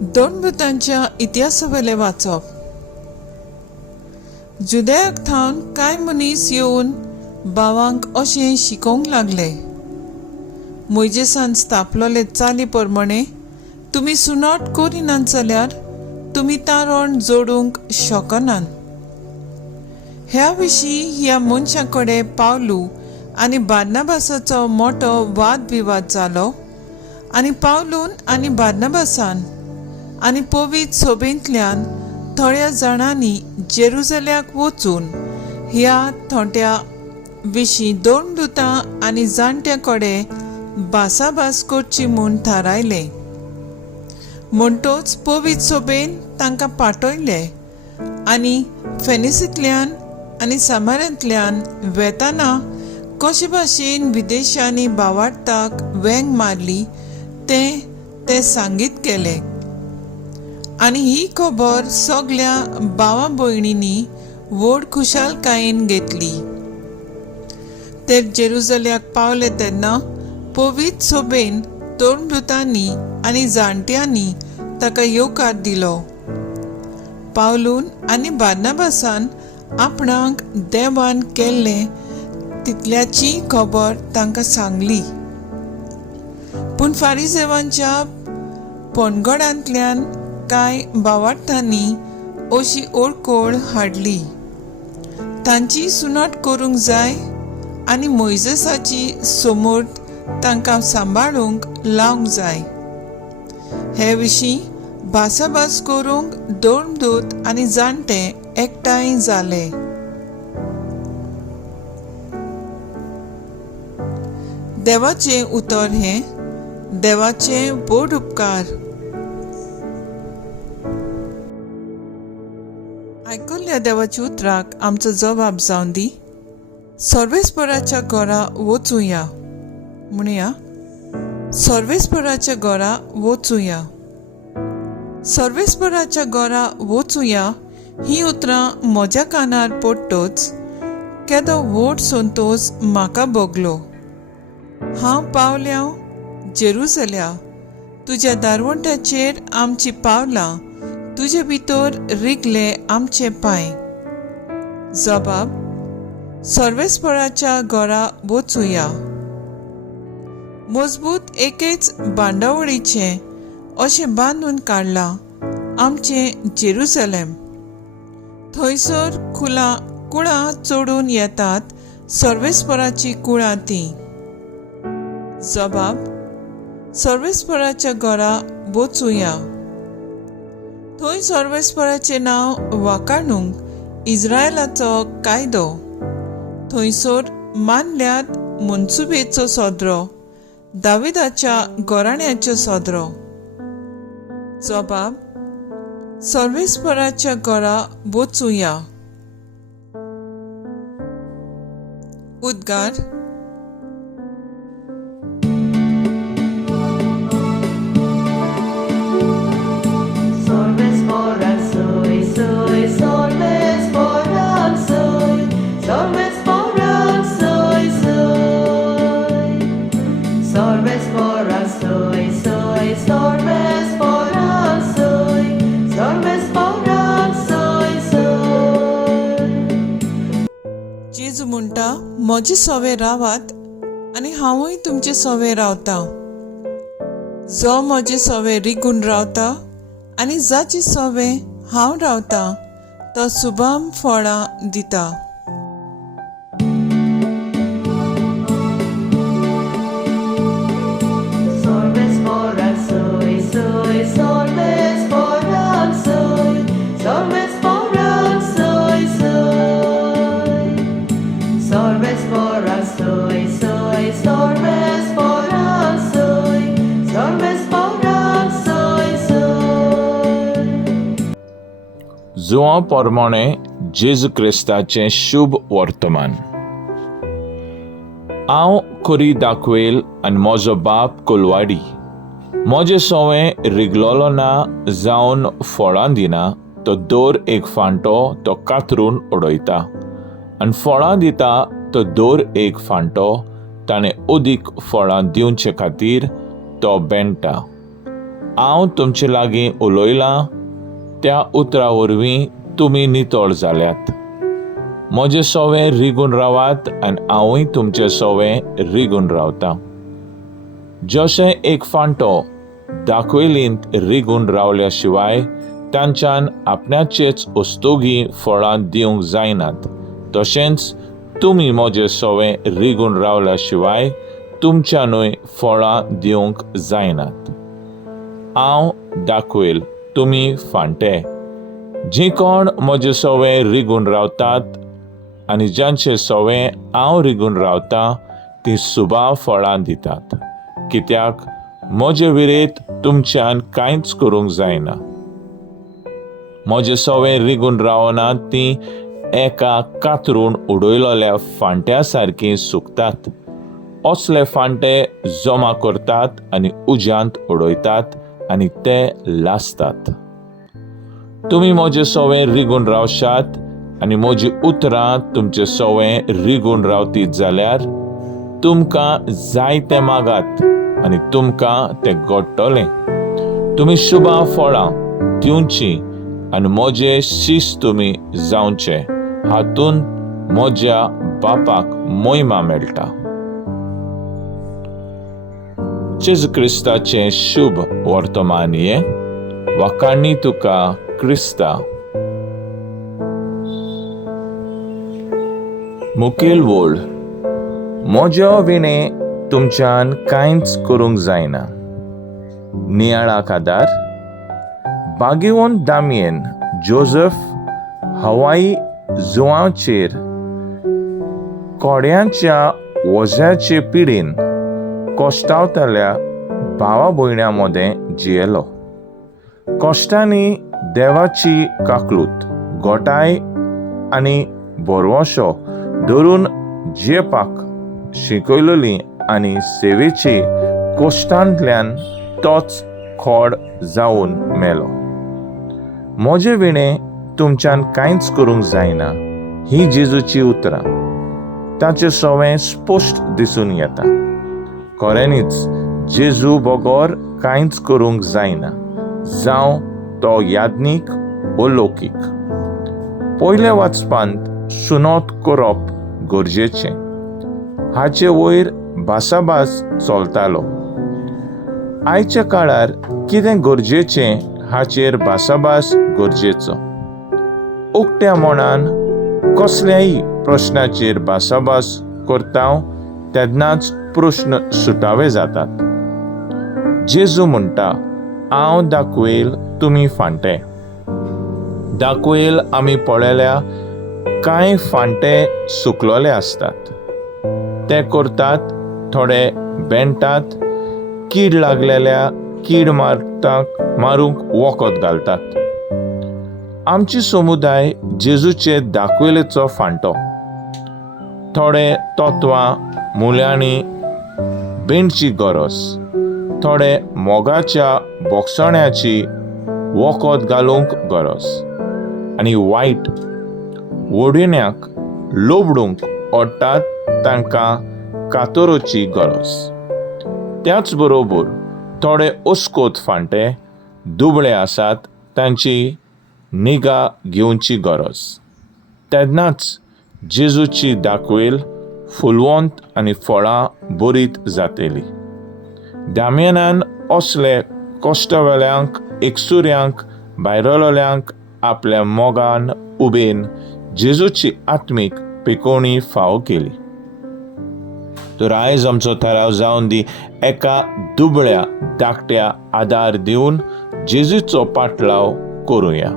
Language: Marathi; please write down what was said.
दोन भुतांच्या इतिहासावेले वाचप. जुदेयाक थावन कांय मनीस येवन भावांक अशें शिकोवंक लागले, मोइजेसान स्थापलोले चाली प्रमाणे तुमी सुनाट करिनात जाल्यार तुमी तारण जोडूंक शकनात. ह्या विशीं ह्या मनशा कडेन पावलू आनी बार्नाबासाचो मोठो वाद विवाद जालो आनी पावलून आनी बार्नाबासान आनी पवित्र सभेंतल्यान थोड्या जाणांनी जेरुसल्याक वचून ह्या थोट्या विशीं दोन दुतां आनी जाणट्या कडेन भासाभास करची म्हूण थारायलें. म्हणटच पवित्र सभेन तांकां पाठयले आनी फेनिसींतल्यान आनी सामाऱ्यांतल्यान वेताना कशे भाशेन विदेशांनी भावार्थाक वेंग मारली ते सांगीत केले. आनी ही खबर सगळ्या भावा भयणींनी व्हड खुशालकायेन घेतली. ते जेरुसल्याक पावले तेन्ना पवित्र सभेन दोन दुतांनी आनी जाणट्यांनी ताका येवकार दिलो. पावलून आनी बार्नाबासान आपणाक देवान केल्ले तितल्याची खबर तांकां सांगली. पूण फारिसेवांच्या पंगडांतल्यान कांय भावार्थांनी अशी ओळखोळ हाडली. तांची सुनाट करूंक जाय आनी मोइजेसाची समर्थ तांकां सांबाळूंक लावंक जाय. हे विशीं भासाभास करूंक दोन दूत आनी जाणटे एकठांय जाले. देवाचें उतर हें देवाचे व्हड उपकार. आयकल्ल्या देवाच्या उतराक आमचो जबाब जावन दी. सर्वेस्पराच्या घरा वचूया म्हणया. सर्वेस्पराच्या घरा वचूया. सर्वेस्पराच्या घरा वचूया ही उतरां म्हज्या कानार पडटच केदो व्हड संतोश म्हाका भोगलो. हांव पावल्यां जेरुसल्या. तुज्या दारवंट्याचेर आमची पावलां. तुजे भितर रिगले आमचे पांय. जबाब. सर्वेस्पराच्या घरा वचूया. मजबूत एकेच बांडावळीचें अशें बांदून काडलां आमचें जेरुसलेम. थंयसर कुळां चडून येतात सर्वेस्पराची कुळां तीं. जबाब. सर्वेस्पराच्या घरा वचूया. थंय सर्वेस्पराचें नांव वाखाणूंक इस्रायलाचो कायदो. थंयसर मानल्यात मनसुबेचो सदरो, दाविदाच्या घराण्याचो सदरो. जबाब. सर्वेस्पराच्या घरा वचूया. उद्गार. जेजू म्हणटा, म्हजे सवे रावात आनी हांवूय तुमचे सवे रावता. जो म्हजे सवे रिगून रावता आनी जाचे सवे हांव रावता तो सुभाम फळां दिता. जुआ प्रमाणे जेजू क्रिस्ताचें शुभ वर्तमान. हांव करी दाखवेल आनी म्हजो बाप कोलवाडी. म्हजें सवें रिगलोलो ना जावन फळां दिना तो दर एक फांटो तो कातरून उडयता आनी फळां दिता तो दर एक फांटो ताणें अदीक फळां दिवचे खातीर तो बेंटा. हांव तुमचे लागीं उलयलां त्या उतरा वरवीं तुमी नितळ जाल्यात. म्हजें सवें रिगून रावात आनी हांवूय तुमचें सवें रिगून रावतां. जशें एक फांटो दाखयलींत रिगून रावल्या शिवाय तांच्यान आपणाचेच उस्तोगी फळां दिवंक जायनात, तशेंच तुमी म्हजें सवें रिगून रावल्या शिवाय तुमच्यानूय फळां दिवंक जायनात. हांव दाखवेल, तुमी फांटे. जीं कोण म्हजें सवें रिगून रावतात आनी जांचें सवें हांव रिगून रावतां तीं सुबां फळां दितात, कित्याक म्हजे विरेत तुमच्यान कांयच करूंक जायना. म्हजें सवें रिगून रावना तीं एका कातरून उडयलोल्या फांट्या सारकीं सुकतात. असले फांटे जमा करतात आनी उज्यांत उडयतात आनी ते लासतात. तुमी म्हजें सवें रिगून रावशात आनी म्हजीं उतरां तुमचें सवें रिगून रावतीत जाल्यार तुमकां जाय तें मागात आनी तुमकां तें घडटलें. तुमी शुभां फळां दिवचीं आनी म्हजें शीश तुमी जावचें, हातूंत म्हज्या बापाक महिमा मेळटा. जेजू क्रिस्ताचें शुभ वर्तमान हें. वाखाणणी तुका क्रिस्ता. मुखेल वोळ. म्हज्या विणे तुमच्यान कांयच करूंक जायना. नियाळाक आदार. बागेवंत दामियन जोझफ हवाई जुंवाचेर कोड्यांच्या वज्याचे पिडेन कोश्टावताल्या भावा भयण्यां मदें जियेलो. कोश्टांनी देवाची काकलूत, गोटाय आनी बोरवोसो धरून जियेपाक शिकयलोली आनी सेवेचे कोश्टांतल्यान तोच खोड जावन मेलो. म्हजे विणे तुमच्यान कांयच करूंक जायना ही जेजूची उतरां. ताचें सवें स्पश्ट दिसून येता. खऱ्यांनीच जेजू बगोर कांयच करूंक जायना, जावं तो याज्ञीक वो लौकीक. पयल्या वाचपांत सुनोत करप गरजेचें. हाचे वयर भासाभास चलतालो. आयच्या काळार कितें गरजेचें हाचेर भासाभास गरजेचो. उक्त्या मनान कसल्याय प्रश्नाचेर भासाभास करता तेन्नाच प्रश्न सुटावे जातात. जेजू म्हणटा, हांव दाखवेल, तुमी फांटे. दाखवेल आमी पळयल्या कांय फांटे सुकलोले आसतात. ते करतात, थोडे बेंटात, कीड लागलेल्या कीड मारूंक वखद घालतात. आमची समुदाय जेजूचे दाखवेलेचो फांटो. थोडे तत्वां, मुल्यांनी बेंडची गरज, थोडे मोगाच्या बोगसण्याची वखद घालूंक गरज, आनी वायट वोडिन्याक लोबडूंक ओडटात तांकां कातोरोची गरज. त्याच बरोबर थोडे ओस्कोत फांटे दुबळे आसात, तांची निगा घेवची गरज. तेन्नाच जेजूची दाखवेल फुलवंत आनी फळां बरीत जातली. दामियनान असले कोश्टवेल्यांक, एकसुऱ्यांक, भायरलोल्यांक आपल्या मोगान उबेन जेजूची आत्मीक पिकोवणी फावो केली. तर आयज आमचो थाराव जावन दी एका दुबळ्या धाकट्या आदार दिवन जेजूचो पाटलाव करुया.